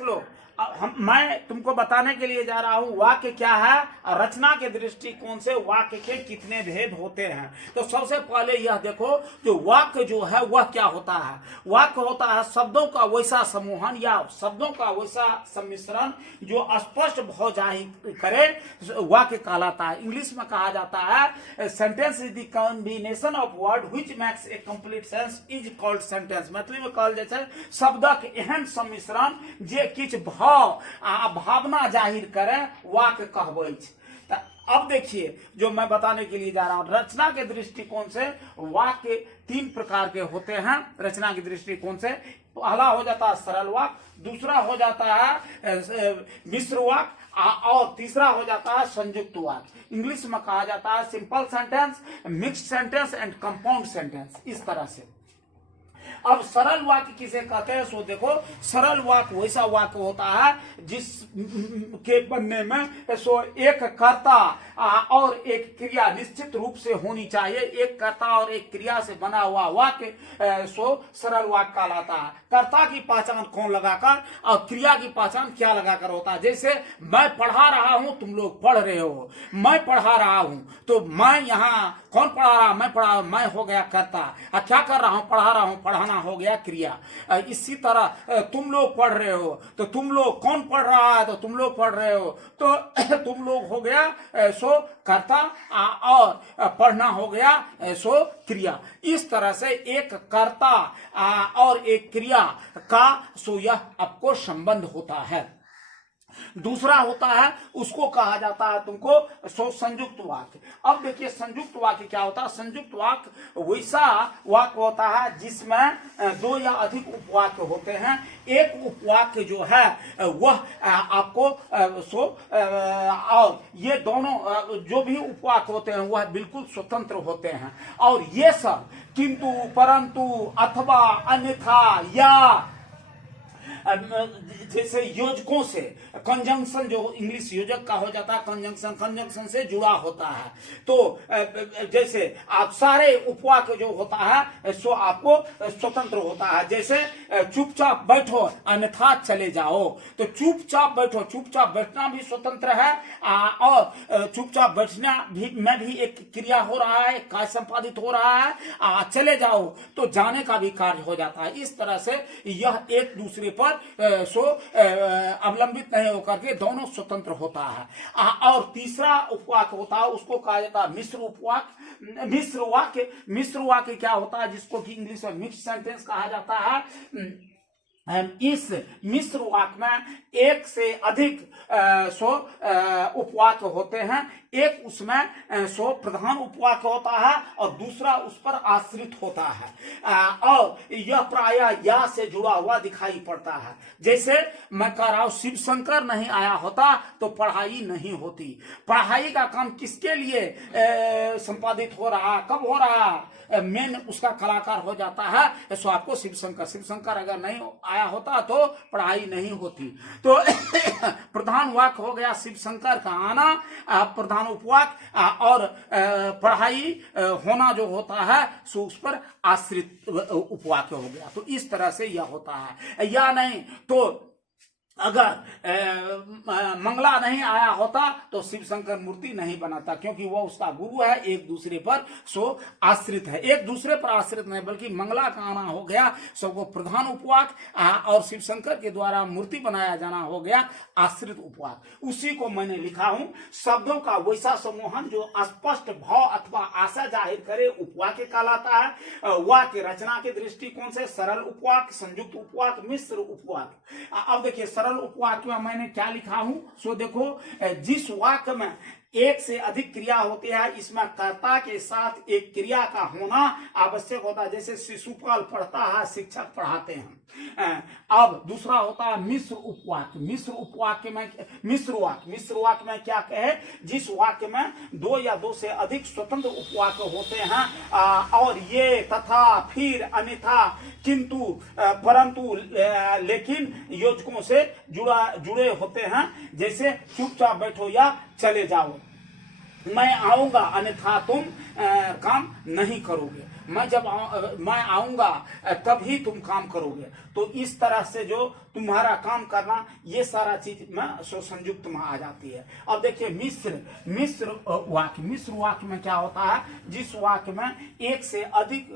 देख लो। मैं तुमको बताने के लिए जा रहा हूं वाक्य क्या है और रचना के दृष्टिकोण से वाक्य के कितने भेद होते हैं। तो सबसे पहले यह देखो, जो वाक्य जो है वह क्या होता है। वाक्य होता है शब्दों का वैसा समूहन या शब्दों का वैसा सम्मिश्रण जो स्पष्ट भाव जाहिर करे, वाक्य कहलाता है। इंग्लिश में कहा जाता है sentence is the combination of word which makes a complete sense is called sentence. Maithili में कहल जाय छै शब्दक एहन सम्मिश्रण जे किछ भावना जाहिर करे वाक्य कहबै छै। अब देखिए जो मैं बताने के लिए जा रहा हूं, रचना के दृष्टिकोण से वाक्य 3 प्रकार के होते हैं। रचना के दृष्टिकोण से पहला हो जाता है सरल वाक्य, दूसरा हो जाता है मिश्र वाक्य और तीसरा हो जाता है संयुक्त वाक्य। इंग्लिश में कहा जाता है simple sentence, mixed sentence and compound sentence, इस तरह से। अब सरल वाक्य किसे कहते हैं, सो देखो सरल वाक्य वैसा वाक्य होता है जिस के बनने में सो एक कर्ता और एक क्रिया निश्चित रूप से होनी चाहिए। एक कर्ता और एक क्रिया से बना हुआ वाक्य सो सरल वाक्य कहलाता है। कर्ता की पहचान कौन लगाकर और क्रिया की पहचान क्या लगाकर होता है। जैसे मैं पढ़ा रहा हूं, तुम लोग पढ़ रहे हो। मैं पढ़ा रहा हूं तो मैं यहाँ कौन पढ़ा रहा, मैं पढ़ा, मैं हो गया कर्ता। क्या कर रहा हूं, पढ़ा रहा हूं, पढ़ाना हो गया क्रिया। इसी तरह तुम लोग पढ़ रहे हो तो तुम लोग कौन पढ़ रहा है, तो तुम लोग पढ़ रहे हो तो तुम लोग हो गया सो कर्ता और पढ़ना हो गया सो क्रिया। इस तरह से एक कर्ता और एक क्रिया का सो यह आपको संबंध होता है। दूसरा होता है उसको कहा जाता है तुमको सो संयुक्त वाक्य। अब देखिए संयुक्त वाक्य क्या होता है। संयुक्त वाक्य वैसा वाक्य होता है जिसमें 2 या अधिक उपवाक्य होते हैं। एक उपवाक्य जो है वह आपको सो और ये दोनों जो भी उपवाक्य होते हैं वह बिल्कुल स्वतंत्र होते हैं। और ये सब किंतु, परंतु, अथवा, अन्यथा, या जैसे योजकों से, कंजंक्शन जो इंग्लिश योजक का हो जाता है, कंजंक्शन से जुड़ा होता है। तो जैसे आप सारे उपवाक्य जो होता है सो आपको स्वतंत्र होता है। जैसे चुपचाप बैठो अन्यथा चले जाओ, तो चुपचाप बैठो, चुपचाप बैठना भी स्वतंत्र है और चुपचाप बैठना भी में भी एक क्रिया हो रहा है, कार्य संपादित हो रहा है। चले जाओ तो जाने का भी कार्य हो जाता है। इस तरह से यह एक दूसरे पर सो अवलंबित नहीं होकर के दोनों स्वतंत्र होता है। और तीसरा उपवाक्य होता है उसको कहा जाता है मिश्र उपवाक्य, मिश्र वाक्य। मिश्र वाक्य क्या होता है जिसको कि इंग्लिश में मिक्स्ड सेंटेंस कहा जाता है। इस मिश्र वाक्य में एक से अधिक सो उपवाक्य होते हैं। एक उसमें सो प्रधान उपवाक्य होता है और दूसरा उस पर आश्रित होता है और यह प्रायः या से जुड़ा हुआ दिखाई पड़ता है। जैसे मैं कह रहा हूं शिव शंकर नहीं आया होता तो पढ़ाई नहीं होती। पढ़ाई का काम किसके लिए संपादित हो रहा, कब हो रहा, मेन उसका कलाकार हो जाता है सो आपको शिव शंकर। शिव शंकर अगर नहीं आया होता तो पढ़ाई नहीं होती। तो प्रधान वाक्य हो गया शिव शंकर का आना, प्रधान उपवाक्य और पढ़ाई होना जो होता है सो उस पर आश्रित उपवाक्य हो गया। तो इस तरह से यह होता है। या नहीं तो अगर मंगला नहीं आया होता तो शिव शंकर मूर्ति नहीं बनाता, क्योंकि वह उसका गुरु है, एक दूसरे पर सो आश्रित है। एक दूसरे पर आश्रित नहीं बल्कि मंगला का आना हो गया सो वो प्रधान उपवाक और शिव शंकर के द्वारा मूर्ति बनाया जाना हो गया आश्रित उपवाक। उसी को मैंने लिखा हूं, शब्दों का वैसा समूहन जो स्पष्ट भाव अथवा आशा जाहिर करे उपवाक्य कहलाता है। वाक्य रचना के दृष्टिकोण से सरल उपवाक, संयुक्त उपवाक, मिश्र उपवाक। अब देखिए सरल उपवाक्य में मैंने क्या लिखा हूं सो देखो, जिस वाक्य में एक से अधिक क्रिया होती है इसमें कर्ता के साथ एक क्रिया का होना आवश्यक होता है। जैसे शिशुपाल पढ़ता है, शिक्षक पढ़ाते हैं। अब दूसरा होता है मिश्र उपवाक्य। मिश्र उपवाक्य में मिश्र वाक्य में क्या कहे, जिस वाक्य में 2 या 2 से अधिक स्वतंत्र उपवाक्य होते हैं और ये, तथा, फिर, अन्यथा, किंतु, परंतु, लेकिन योजकों से जुड़े होते हैं। जैसे चुपचाप बैठो या चले जाओ, मैं आऊंगा अन्यथा तुम काम नहीं करोगे। मैं आऊंगा तभी तुम काम करोगे। तो इस तरह से जो तुम्हारा काम करना, ये सारा चीज में सो संयुक्त में आ जाती है। अब देखिए मिश्र वाक्य में क्या होता है, जिस वाक्य में एक से अधिक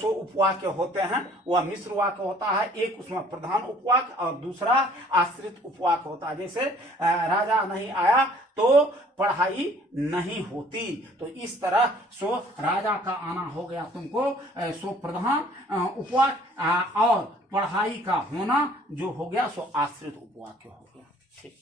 सो उपवाक्य होते हैं वह मिश्र वाक्य होता है। एक उसमें प्रधान उपवाक्य और दूसरा आश्रित उपवाक्य होता है। जैसे राजा नहीं आया तो पढ़ाई नहीं होती। तो इस तरह सो राजा का आना हो गया तुमको सो प्रधान उपवाक्य और पढ़ाई का होना जो हो गया सो आश्रित उपवाक्य हो गया। ठीक।